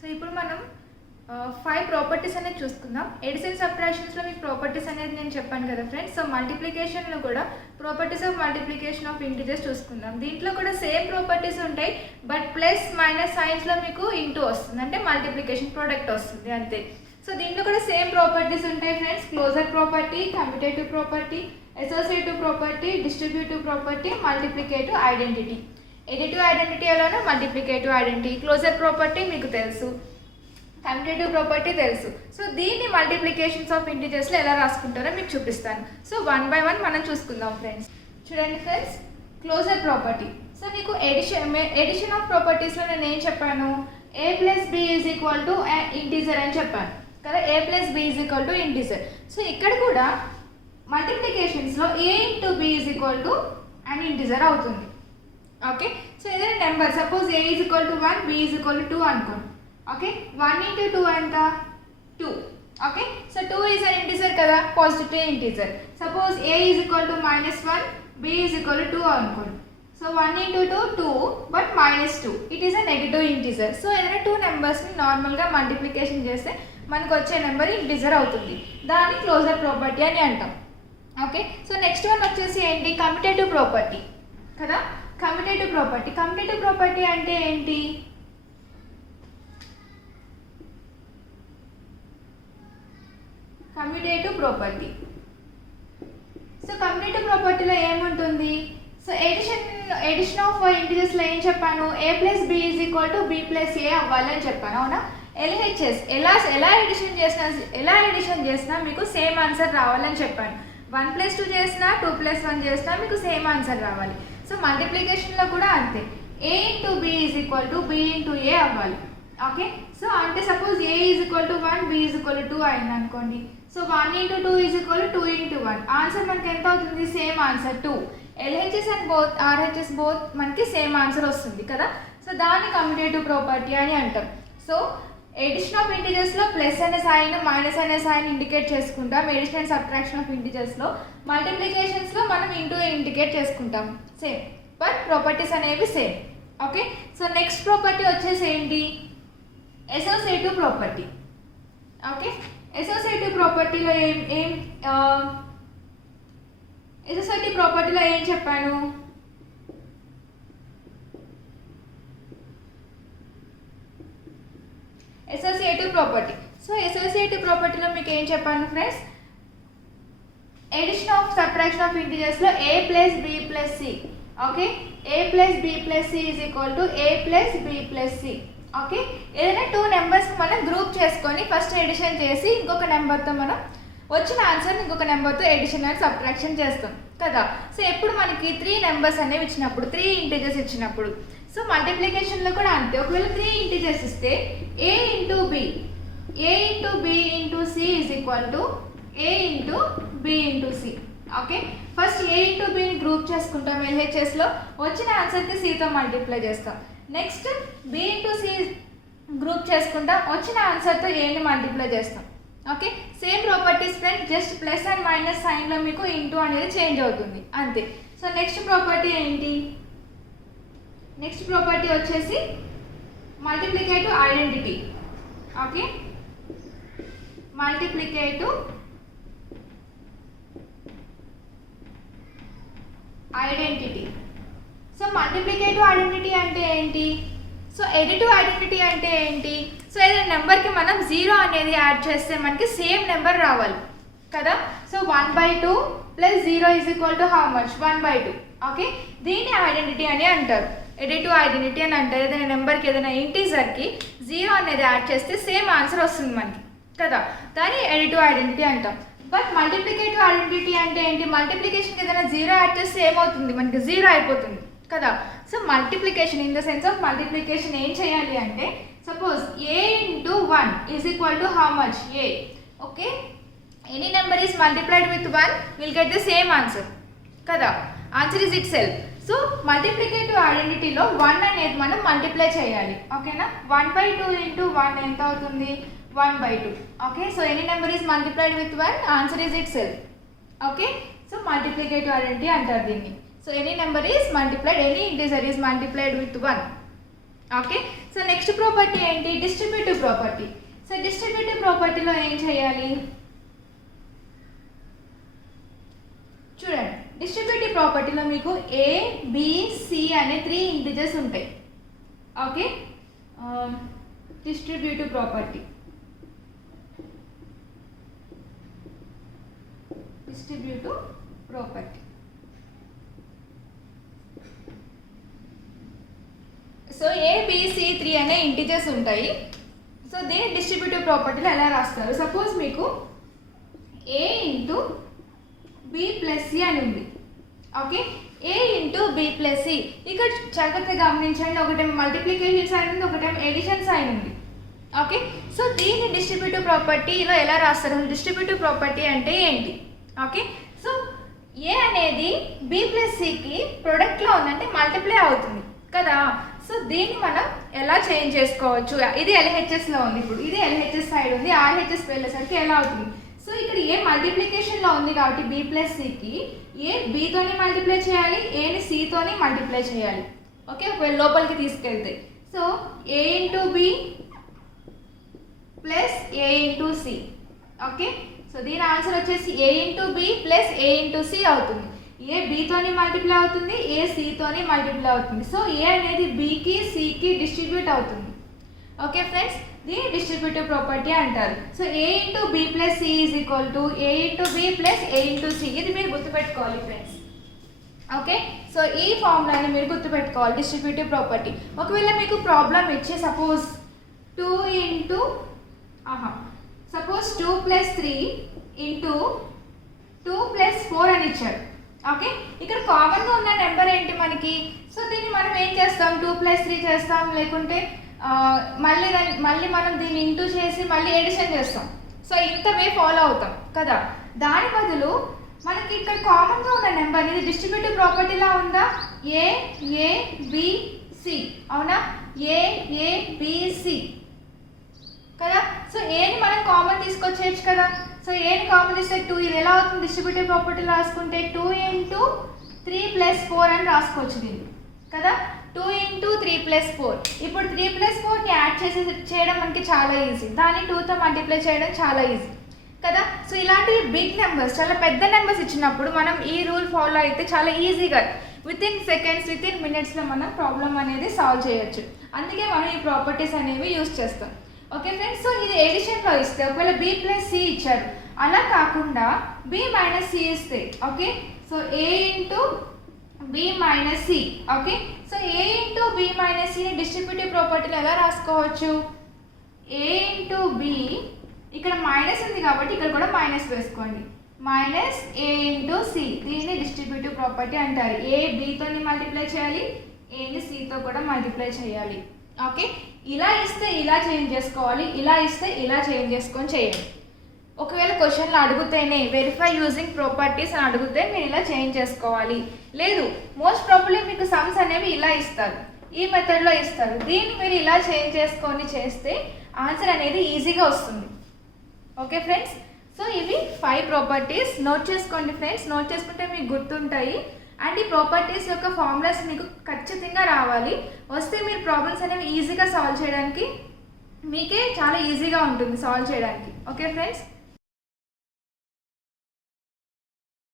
So ఇప్పుడు మనం 5 properties అనేది చూసుకుందాం. ఎడిషన్ సబ్ట్రాక్షన్స్లో మీకు ప్రాపర్టీస్ అనేది నేను చెప్పాను కదా ఫ్రెండ్స్. సో మల్టిప్లికేషన్లో కూడా properties of multiplication of integers చూసుకుందాం. దీంట్లో కూడా సేమ్ ప్రాపర్టీస్ ఉంటాయి, బట్ ప్లస్ మైనస్ సైన్స్లో మీకు ఇంటూ వస్తుంది, అంటే మల్టిప్లికేషన్ ప్రోడక్ట్ వస్తుంది అంతే. సో దీంట్లో కూడా సేమ్ ప్రాపర్టీస్ ఉంటాయి friends. Closure property, commutative property, associative property, distributive property, multiplicative identity. Additive identity అలానే మల్టిప్లికేటివ్ ఐడెంటిటీ. క్లోజర్ ప్రాపర్టీ మీకు తెలుసు, కమ్యూటేటివ్ ప్రాపర్టీ తెలుసు. సో దీన్ని మల్టిప్లికేషన్స్ ఆఫ్ ఇంటిజర్స్లో ఎలా రాసుకుంటారో మీకు చూపిస్తాను. సో 1 by 1 మనం చూసుకుందాం ఫ్రెండ్స్. చూడండి ఫ్రెండ్స్, క్లోజర్ ప్రాపర్టీ. సో నీకు ఎడిషన్ ఆఫ్ ప్రాపర్టీస్లో నేను ఏం చెప్పాను, a plus b is equal to integer అని చెప్పాను కదా. a plus b is equal to integer. So ఇక్కడ కూడా మల్టిప్లికేషన్స్లో a into b is equal to and integer అవుతుంది. ఓకే, సో ఏదైనా number suppose a is equal to 1, b is equal to 2 అనుకోండి. Okay, 1 into 2 ఎంత 2. Okay, so 2 is an integer కదా, positive integer. Suppose a is equal to -1, b is equal to 2 అనుకోండి. So 1 into 2 2, but -2 it is a negative integer. So ఏదైనా 2 నెంబర్స్ని నార్మల్గా multiplication చేస్తే మనకు వచ్చే number integer అవుతుంది. దాన్ని క్లోజర్ ప్రాపర్టీ అని అంటాం. ఓకే, సో నెక్స్ట్ వన్ వచ్చేసి ఏంటి, కమ్యూటేటివ్ ప్రాపర్టీ కదా. కమ్యూటేటివ్ ప్రాపర్టీ అంటే ఏంటి, కమ్యూటేటివ్ ప్రాపర్టీ. సో కమ్యూటేటివ్ ప్రాపర్టీలో ఏముంటుంది, సో ఎడిషన్ ఆఫ్ ఇంటిజర్స్లో ఏం చెప్పాను, a plus b is equal to b plus a అవ్వాలని చెప్పాను, అవునా. LHS ఎలా ఎడిషన్ చేసినా మీకు సేమ్ ఆన్సర్ రావాలని చెప్పాను. 1 + 2 చేసినా 2 + 1 చేసినా మీకు సేమ్ ఆన్సర్ రావాలి. సో మల్టిప్లికేషన్లో కూడా అంతే, a into b is equal to b into a అవ్వాలి. ఓకే, సో అంటే suppose a is equal to 1, b is equal to 2 అయింది అనుకోండి. So 1 into 2 is equal to 2 into 1. Answer మనకి ఎంత అవుతుంది, same answer 2. LHS and both RHS both మనకి same answer వస్తుంది కదా. సో దాన్ని కమ్యూటేటివ్ ప్రాపర్టీ అని అంటాం. సో ఎడిషన్ ఆఫ్ ఇంటిజర్స్లో ప్లస్ అనే సైన్, మైనస్ అనే సైన్ ఇండికేట్ చేసుకుంటాం. ఎడిషన్ అండ్ సబ్ట్రాక్షన్ ఆఫ్ ఇంటిజర్స్లో, మల్టిప్లికేషన్స్లో మనం ఇంటూ ఇండికేట్ చేసుకుంటాం సేమ్, బట్ ప్రాపర్టీస్ అనేవి same. Okay, so next property వచ్చేసి ఏంటి, అసోసియేటివ్ ప్రాపర్టీ. ఓకే, అసోసియేటివ్ ప్రాపర్టీలో అసోసియేటివ్ ప్రాపర్టీలో ఏం చెప్పాను, అసోసియేటివ్ ప్రాపర్టీ. సో అసోసియేటివ్ ప్రాపర్టీలో మీకు ఏం చెప్పాను friends, addition of subtraction of ఇంటిజర్స్లో a plus b plus c. Okay, a plus b plus c is equal to a plus b plus c. Okay, ఏదైనా 2 నెంబర్స్ మనం గ్రూప్ చేసుకొని first edition చేసి ఇంకొక నెంబర్తో మనం వచ్చిన ఆన్సర్ని ఇంకొక నెంబర్తో ఎడిషన్ అండ్ సబ్ట్రాక్షన్ చేస్తాం కదా. సో ఎప్పుడు మనకి 3 నెంబర్స్ అనేవి ఇచ్చినప్పుడు, 3 ఇంటిజర్స్ ఇచ్చినప్పుడు, సో మల్టిప్లికేషన్లో కూడా అంతే. ఒకవేళ 3 ఇంటిజర్స్ ఇస్తే a into b into c is equal to a into b into c. Okay, first a into bని గ్రూప్ చేసుకుంటాం LHSలో, వచ్చిన ఆన్సర్కి cతో మల్టిప్లై చేస్తాం. Next b into c group చేసుకుంటాం, వచ్చిన ఆన్సర్తో aని మల్టిప్లై చేస్తాం. Okay, same properties friend, just plus and minus సైన్లో మీకు ఇంటూ అనేది చేంజ్ అవుతుంది అంతే. సో నెక్స్ట్ ప్రాపర్టీ ఏంటి, నెక్స్ట్ ప్రాపర్టీ వచ్చేసి multiplicative identity. Okay, multiplicative identity. So multiplicative identity అంటే ఏంటి, సో ఎడిటివ్ ఐడెంటిటీ అంటే ఏంటి, సో ఏదైనా నెంబర్కి మనం 0 అనేది యాడ్ చేస్తే మనకి సేమ్ నెంబర్ రావాలి కదా. So 1/2 plus 0 is equal to how much, 1/2. Okay, దీన్ని ఐడెంటిటీ అని అంటారు, ఎడిటివ్ ఐడెంటిటీ అని అంటారు. ఏదైనా నెంబర్కి, ఏదైనా ఇంటీజర్కి 0 అనేది యాడ్ చేస్తే సేమ్ ఆన్సర్ వస్తుంది మనకి కదా, దాన్ని ఎడిటివ్ ఐడెంటిటీ అంటాం. బట్ మల్టిప్లికేటివ్ ఐడెంటిటీ అంటే ఏంటి, మల్టిప్లికేషన్కి ఏదైనా 0 యాడ్ చేస్తే ఏమవుతుంది, మనకి 0 అయిపోతుంది కదా. So multiplication in the sense of multiplication ఏం చేయాలి అంటే, suppose a into 1 is equal to how much, a. Okay, any number is multiplied with 1 will get the same answer కదా, answer is itself. So multiplicative ఐడెంటిటీలో 1 అనేది మనం multiply చేయాలి. ఓకేనా, 1/2 into 1 ఎంత అవుతుంది, 1/2. Okay, so any number is multiplied with 1, answer is it self. Okay, so multiplicative identity అంటారు దీన్ని. So any number is multiplied, any integer is multiplied with 1. ఓకే. సో నెక్స్ట్ ప్రాపర్టీ ఏంటి? Distributive property. సో డిస్ట్రిబ్యూటివ్ ప్రాపర్టీలో ఏం చేయాలి చూడండి. Distributive ప్రాపర్టీలో మీకు ఏ, B, C అనే 3 ఇంటిజర్స్ ఉంటాయి. ఓకే. డిస్ట్రిబ్యూటివ్ ప్రాపర్టీ సో ఏ, బి, సి 3 అనే ఇంటిజర్స్ ఉంటాయి. సో దీని డిస్ట్రిబ్యూటివ్ ప్రాపర్టీలో ఎలా రాస్తారు? సపోజ్ మీకు ఏ ఇంటూ బి ప్లస్ సి అని ఉంది. ఓకే. ఏ ఇంటూ బి ప్లస్ సి. ఇక్కడ జాగ్రత్తగా గమనించండి, ఒకటేమో మల్టిప్లికేషన్ సైన్ ఉంది, ఒకటేమో ఎడిషన్ సైన్ ఉంది. ఓకే. సో దీన్ని డిస్ట్రిబ్యూటివ్ ప్రాపర్టీలో ఎలా రాస్తారు? డిస్ట్రిబ్యూటివ్ ప్రాపర్టీ అంటే ఏంటి? ఓకే. సో ఏ అనేది బి ప్లస్ సికి ప్రొడక్ట్లో ఉందంటే మల్టిప్లై అవుతుంది కదా. సో దీన్ని మనం ఎలా చేంజ్ చేసుకోవచ్చు? ఇది ఎల్హెచ్ఎస్లో ఉంది, ఇప్పుడు ఇది ఎల్హెచ్ఎస్ సైడ్ ఉంది, ఆర్హెచ్ఎస్ వెళ్ళేసరికి ఎలా అవుతుంది? సో ఇక్కడ ఏ మల్టిప్లికేషన్లో ఉంది కాబట్టి బి ప్లస్ సికి ఏ బితోని మల్టిప్లై చేయాలి, ఏని సితోని మల్టిప్లై చేయాలి. ఓకే. ఒకవేళ లోపలికి తీసుకెళ్తే so A into B plus A into C. Okay. So దీని ఆన్సర్ వచ్చేసి ఏ into B plus A into C అవుతుంది. ఏ బితోని మల్టిప్లై అవుతుంది, ఏ సితోని మల్టిప్లై అవుతుంది. సో ఏ అనేది బికి సికి డిస్ట్రిబ్యూట్ అవుతుంది. ఓకే ఫ్రెండ్స్, దీని డిస్ట్రిబ్యూటివ్ ప్రాపర్టీ అంటారు. So A into B plus C is equal to A into B plus A into C. ఇది మీరు గుర్తుపెట్టుకోవాలి ఫ్రెండ్స్. ఓకే. సో ఈ ఫార్ములాని మీరు గుర్తుపెట్టుకోవాలి, డిస్ట్రిబ్యూటివ్ ప్రాపర్టీ. ఒకవేళ మీకు ప్రాబ్లం ఇచ్చి suppose 2 into suppose 2 plus 3 into 2 plus 4 అని ఇచ్చాడు. ఓకే. ఇక్కడ కామన్గా ఉన్న నెంబర్ ఏంటి మనకి? సో దీన్ని మనం ఏం చేస్తాం? 2 ప్లస్ 3 చేస్తాం, లేకుంటే మళ్ళీ మనం దీన్ని ఇంటూ చేసి మళ్ళీ ఎడిషన్ చేస్తాం. సో ఇంత వే ఫాలో అవుతాం కదా. దాని బదులు మనకి ఇక్కడ కామన్గా ఉన్న నెంబర్ ఇది డిస్ట్రిబ్యూటివ్ ప్రాపర్టీలా ఉందా? ఏ ఏ బి సి, అవునా? ఏ ఏ బి సి కదా. సో ఏని మనం కామన్ తీసుకొచ్చేయచ్చు కదా. సో ఏని కామన్ తీస్తే 2, ఇది ఎలా అవుతుంది? డిస్ట్రిబ్యూటివ్ ప్రాపర్టీలో రాసుకుంటే 2 ఇంటూ 3 ప్లస్ 4 అని రాసుకోవచ్చు దీన్ని కదా. 2 ఇంటూ 3 ప్లస్ 4. ఇప్పుడు 3 ప్లస్ 4ని యాడ్ చేయడం మనకి చాలా ఈజీ, దాన్ని 2తో మల్టిప్లై చేయడం చాలా ఈజీ కదా. సో ఇలాంటి బిగ్ నెంబర్స్, చాలా పెద్ద నెంబర్స్ ఇచ్చినప్పుడు మనం ఈ రూల్ ఫాలో అయితే చాలా ఈజీగా వితిన్ సెకండ్స్, వితిన్ మినిట్స్లో మనం ప్రాబ్లం అనేది సాల్వ్ చేయొచ్చు. అందుకే మనం ఈ ప్రాపర్టీస్ అనేవి యూజ్ చేస్తాం. Okay friends. సో ఇది ఎడిషన్లో ఇస్తే ఒకవేళ బి ప్లస్ సి ఇచ్చారు, అలా కాకుండా బి మైనస్ సి ఇస్తే okay. So A into B minus C. Okay. So A into B minus సిని డిస్ట్రిబ్యూటివ్ ప్రాపర్టీలో ఎలా రాసుకోవచ్చు? ఏ ఇంటూ బి, ఇక్కడ మైనస్ ఉంది కాబట్టి ఇక్కడ కూడా మైనస్ వేసుకోండి, మైనస్ ఏ ఇంటూ సి. దీన్ని డిస్ట్రిబ్యూటివ్ ప్రాపర్టీ అంటారు. ఏ బితోని మల్టిప్లై చేయాలి, ఏని సితో కూడా మల్టిప్లై చేయాలి. ఓకే. ఇలా ఇస్తే ఇలా చేంజ్ చేసుకోవాలి, ఇలా ఇస్తే ఇలా చేంజ్ చేసుకొని చేయండి. ఒకవేళ క్వశ్చన్లు అడిగితేనే వెరిఫై యూజింగ్ ప్రాపర్టీస్ అని అడిగితే మీరు ఇలా చేంజ్ చేసుకోవాలి. లేదు, మోస్ట్ ప్రాబబ్లీ మీకు సమ్స్ అనేవి ఇలా ఇస్తారు, ఈ మెథడ్లో ఇస్తారు. దీన్ని మీరు ఇలా చేంజ్ చేసుకొని చేస్తే ఆన్సర్ అనేది ఈజీగా వస్తుంది. Okay friends. సో ఇవి 5 ప్రాపర్టీస్. నోట్ చేసుకోండి ఫ్రెండ్స్, నోట్ చేసుకుంటే మీకు గుర్తుంటాయి. అండ్ ఈ ప్రాపర్టీస్ యొక్క ఫార్ములాస్ మీకు ఖచ్చితంగా రావాలి. వస్తే మీరు ప్రాబ్లమ్స్ అనేవి ఈజీగా సాల్వ్ చేయడానికి మీకే చాలా ఈజీగా ఉంటుంది సాల్వ్ చేయడానికి. Okay friends.